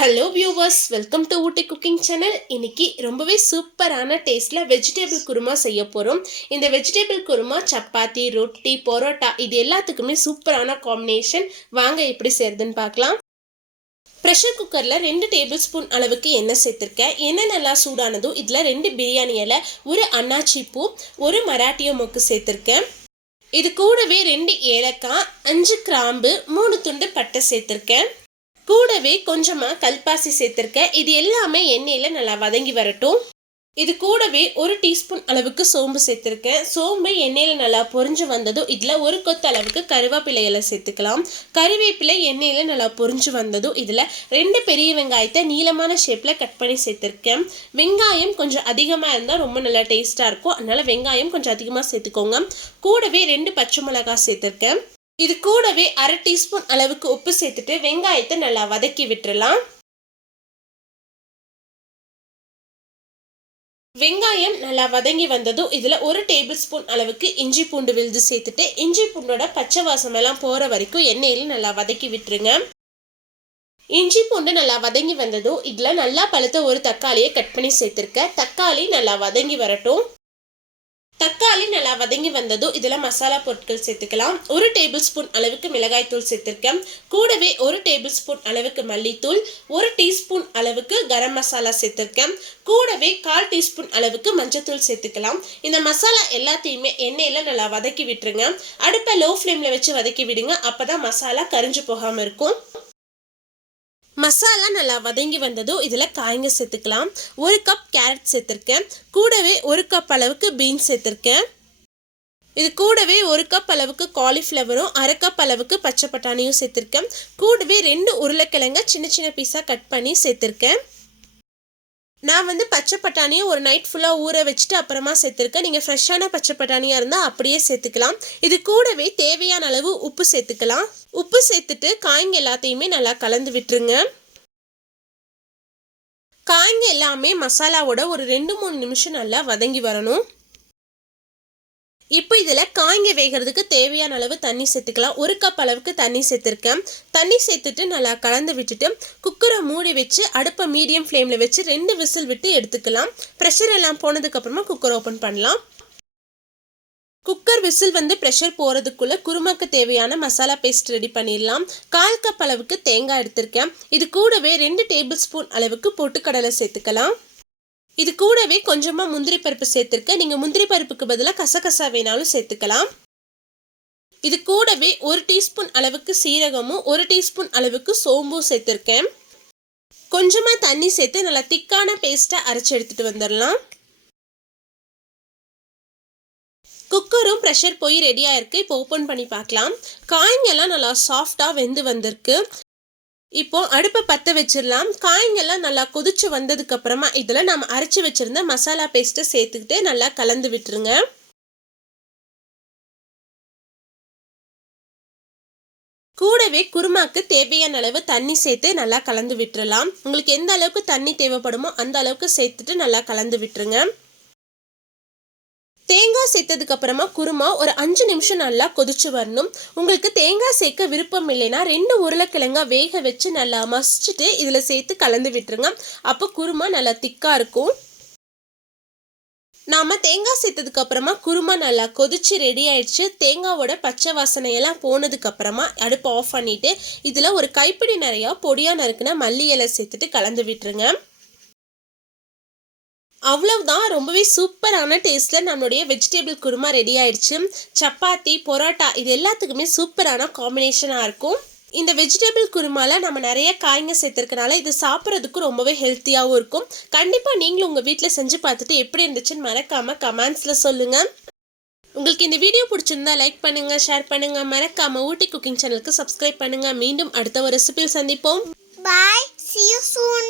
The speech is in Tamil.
Hello viewers, welcome to Ooty cooking channel. இன்னைக்கு ரொம்பவே சூப்பரான டேஸ்ட்ல வெஜிடபிள் குருமா செய்ய போகிறோம். இந்த வெஜிடபிள் குருமா சப்பாத்தி, ரொட்டி, பரோட்டா இது எல்லாத்துக்குமே சூப்பரான காம்பினேஷன். வாங்க எப்படி செய்யறதுன்னு பார்க்கலாம். ப்ரெஷர் குக்கரில் 2 டேபிள் ஸ்பூன் அளவுக்கு எண்ணெய் சேர்த்துருக்கேன். எண்ணெய் நல்லா சூடானதும் இதில் 2 பிரியாணி இலை, ஒரு அன்னாச்சி பூ, ஒரு மராட்டிய மொக்கு சேர்த்துருக்கேன். இது கூடவே 2 ஏலக்காய், 5 கிராம்பு, 3 துண்டு பட்டை சேர்த்துருக்கேன். கூடவே கொஞ்சமாக கல்பாசி சேர்த்துருக்கேன். இது எல்லாமே எண்ணெயில் நல்லா வதங்கி வரட்டும். இது கூடவே 1 டீஸ்பூன் அளவுக்கு சோம்பு சேர்த்துருக்கேன். சோம்பு எண்ணெயில் நல்லா பொரிஞ்சு வந்ததும் இதில் 1 கொத்து அளவுக்கு கருவேப்பிலை இலை சேர்த்துக்கலாம். கருவேப்பிலை எண்ணெயில் நல்லா பொரிஞ்சு வந்ததும் இதில் 2 பெரிய வெங்காயத்தை நீளமான ஷேப்பில் கட் பண்ணி சேர்த்துருக்கேன். வெங்காயம் கொஞ்சம் அதிகமாக இருந்தால் ரொம்ப நல்லா டேஸ்ட்டாக இருக்கும். அதனால் வெங்காயம் கொஞ்சம் அதிகமாக சேர்த்துக்கோங்க. கூடவே 2 பச்சை மிளகாய் சேர்த்துருக்கேன். இது கூடவே 1/2 டீஸ்பூன் அளவுக்கு உப்பு சேர்த்துட்டு வெங்காயத்தை நல்லா வதக்கி விட்டுறலாம். வெங்காயம் நல்லா வதங்கி வந்ததும் இதில் 1 டேபிள் ஸ்பூன் அளவுக்கு இஞ்சி பூண்டு விழுது சேர்த்துட்டு இஞ்சி பூண்டோட பச்சை வாசம் எல்லாம் போகிற வரைக்கும் எண்ணெயில் நல்லா வதக்கி விட்டுருங்க. இஞ்சி பூண்டு நல்லா வதங்கி வந்ததும் இதில் நல்லா பழுத்த ஒரு தக்காளியை கட் பண்ணி சேர்த்துருக்கேன். தக்காளி நல்லா வதங்கி வரட்டும். தக்காளி நல்லா வதங்கி வந்ததும் இதில் மசாலா பொருட்கள் சேர்த்துக்கலாம். 1 டேபிள் ஸ்பூன் அளவுக்கு மிளகாய்த்தூள் சேர்த்துருக்கேன். கூடவே 1 டேபிள் ஸ்பூன் அளவுக்கு மல்லித்தூள், 1 டீஸ்பூன் அளவுக்கு கரம் மசாலா சேர்த்துருக்கேன். கூடவே 1/4 டீஸ்பூன் அளவுக்கு மஞ்சத்தூள் சேர்த்துக்கலாம். இந்த மசாலா எல்லாத்தையுமே எண்ணெயில் நல்லா வதக்கி விட்டுருங்க. அடுப்பை லோ ஃப்ளேமில் வச்சு வதக்கி விடுங்க. அப்போ தான் மசாலா கரிஞ்சு போகாமல் இருக்கும். மசாலா நல்லா வதங்கி வந்ததும் இதில் காய்ங்க சேர்த்துக்கலாம். 1 கப் கேரட் சேர்த்துருக்கேன். கூடவே 1 கப் அளவுக்கு பீன்ஸ் சேர்த்துருக்கேன். இது கூடவே 1 கப் அளவுக்கு காலிஃப்ளவரும் 1/2 கப் அளவுக்கு பச்சை பட்டாணியும் சேர்த்துருக்கேன். கூடவே 2 உருளைக்கிழங்க சின்ன சின்ன பீஸாக கட் பண்ணி சேர்த்துருக்கேன். நான் பச்சை பட்டாணியை ஒரு நைட் ஃபுல்லாக ஊற வச்சுட்டு அப்புறமா சேர்த்துருக்கேன். நீங்கள் ஃப்ரெஷ்ஷான பச்சை பட்டாணியாக இருந்தால் அப்படியே சேர்த்துக்கலாம். இது கூடவே தேவையான அளவு உப்பு சேர்த்துக்கலாம். உப்பு சேர்த்துட்டு காய்ங்க எல்லாத்தையுமே நல்லா கலந்து விட்டுருங்க. காய்ங்க எல்லாமே மசாலாவோட ஒரு 2-3 நிமிஷம் நல்லா வதங்கி வரணும். இப்போ இதில் காய்ங்க வேகிறதுக்கு தேவையான அளவு தண்ணி சேர்த்துக்கலாம். 1 கப் அளவுக்கு தண்ணி சேர்த்துருக்கேன். தண்ணி சேர்த்துட்டு நல்லா கலந்து விட்டுட்டு குக்கரை மூடி வச்சு அடுப்பை மீடியம் ஃப்ளேமில் வச்சு 2 விசில் விட்டு எடுத்துக்கலாம். ப்ரெஷர் எல்லாம் போனதுக்கப்புறமா குக்கர் ஓப்பன் பண்ணலாம். குக்கர் விசில் ப்ரெஷர் போகிறதுக்குள்ளே குருமாக்கு தேவையான மசாலா பேஸ்ட் ரெடி பண்ணிடலாம். 1/4 கப் அளவுக்கு தேங்காய் எடுத்திருக்கேன். இது கூடவே 2 டேபிள் ஸ்பூன் அளவுக்கு பொட்டுக்கடலை சேர்த்துக்கலாம். இது கூடவே கொஞ்சமாக முந்திரி பருப்பு சேர்த்துருக்கேன். நீங்கள் முந்திரி பருப்புக்கு பதிலாக கசகசா வேணாலும் சேர்த்துக்கலாம். இது கூடவே 1 டீஸ்பூன் அளவுக்கு சீரகமும் 1 டீஸ்பூன் அளவுக்கு சோம்பும் சேர்த்துருக்கேன். கொஞ்சமாக தண்ணி சேர்த்து நல்லா திக்கான பேஸ்ட்டை அரைச்சி எடுத்துகிட்டு வந்துடலாம். குக்கரும் ப்ரெஷர் போய் ரெடியாக இருக்குது. இப்போ ஓப்பன் பண்ணி பார்க்கலாம். காய்ங்கெல்லாம் நல்லா சாஃப்டாக வெந்து வந்திருக்கு. இப்போ அடுப்பை பற்ற வச்சிடலாம். காய்ங்கெல்லாம் நல்லா கொதிச்சு வந்ததுக்கு அப்புறமா இதில் நம்ம அரைச்சி வச்சிருந்த மசாலா பேஸ்ட்டை சேர்த்துக்கிட்டு நல்லா கலந்து விட்டுருங்க. கூடவே குருமாக்கு தேவையான அளவு தண்ணி சேர்த்து நல்லா கலந்து விட்டுறலாம். உங்களுக்கு எந்த அளவுக்கு தண்ணி தேவைப்படுமோ அந்த அளவுக்கு சேர்த்துட்டு நல்லா கலந்து விட்டுருங்க. தேங்காய் சேர்த்ததுக்கு அப்புறமா குருமா ஒரு 5 நிமிஷம் நல்லா கொதிச்சு வரணும். உங்களுக்கு தேங்காய் சேர்க்க விருப்பம் இல்லைன்னா 2 உருளைக்கிழங்கா வேக வச்சு நல்லா மசிச்சுட்டு இதில் சேர்த்து கலந்து விட்டுருங்க. அப்போ குருமா நல்லா திக்காக இருக்கும். நாம் தேங்காய் சேர்த்ததுக்கு அப்புறமா குருமா நல்லா கொதிச்சு ரெடி ஆயிடுச்சு. தேங்காவோட பச்சை வாசனையெல்லாம் போனதுக்கு அப்புறமா அடுப்பை ஆஃப் பண்ணிட்டு இதில் ஒரு கைப்பிடி நிறையா பொடியாக நறுக்குன மல்லி இலை சேர்த்துட்டு கலந்து விட்டுருங்க. அவ்வளவுதான், ரொம்பவே சூப்பரான டேஸ்ட்டில் நம்மளுடைய வெஜிடபிள் குருமா ரெடி ஆயிடுச்சு. சப்பாத்தி, பரோட்டா இது எல்லாத்துக்குமே சூப்பரான காம்பினேஷனாக இருக்கும். இந்த வெஜிடபிள் குருமாவில் நம்ம நிறைய காய்ங்க சேர்த்துருக்கனால இது சாப்பிட்றதுக்கு ரொம்பவே ஹெல்த்தியாகவும் இருக்கும். கண்டிப்பாக நீங்களும் உங்கள் வீட்டில் செஞ்சு பார்த்துட்டு எப்படி இருந்துச்சுன்னு மறக்காமல் கமெண்ட்ஸில் சொல்லுங்கள். உங்களுக்கு இந்த வீடியோ பிடிச்சிருந்தா லைக் பண்ணுங்கள், ஷேர் பண்ணுங்கள். மறக்காமல் ஊட்டி குக்கிங் சேனலுக்கு சப்ஸ்கிரைப் பண்ணுங்கள். மீண்டும் அடுத்த ஒரு ரெசிபியில் சந்திப்போம். Bye. See you soon.